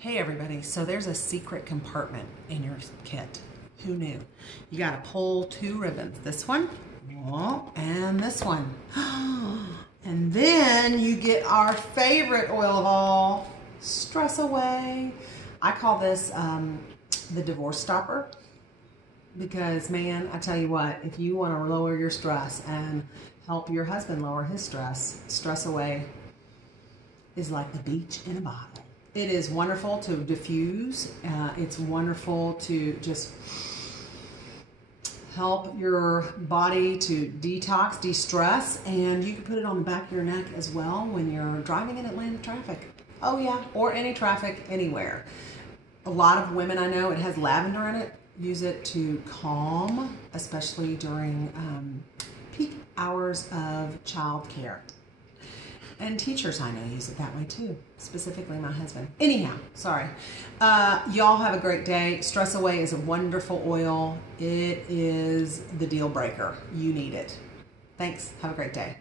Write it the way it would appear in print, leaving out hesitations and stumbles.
Hey everybody, so there's a secret compartment in your kit. Who knew? You gotta pull two ribbons. This one, and this one. And then you get our favorite oil of all, StressAway. I call this the divorce stopper because, man, I tell you what, if you wanna lower your stress and help your husband lower his stress, StressAway is like the beach in a bottle. It is wonderful to diffuse. It's wonderful to just help your body to detox, de-stress, and you can put it on the back of your neck as well when you're driving in Atlanta traffic. Oh yeah, or any traffic anywhere. A lot of women I know, it has lavender in it, use it to calm, especially during peak hours of childcare. And teachers I know use it that way too, specifically my husband. Anyhow, sorry. Y'all have a great day. StressAway is a wonderful oil. It is the deal breaker. You need it. Thanks. Have a great day.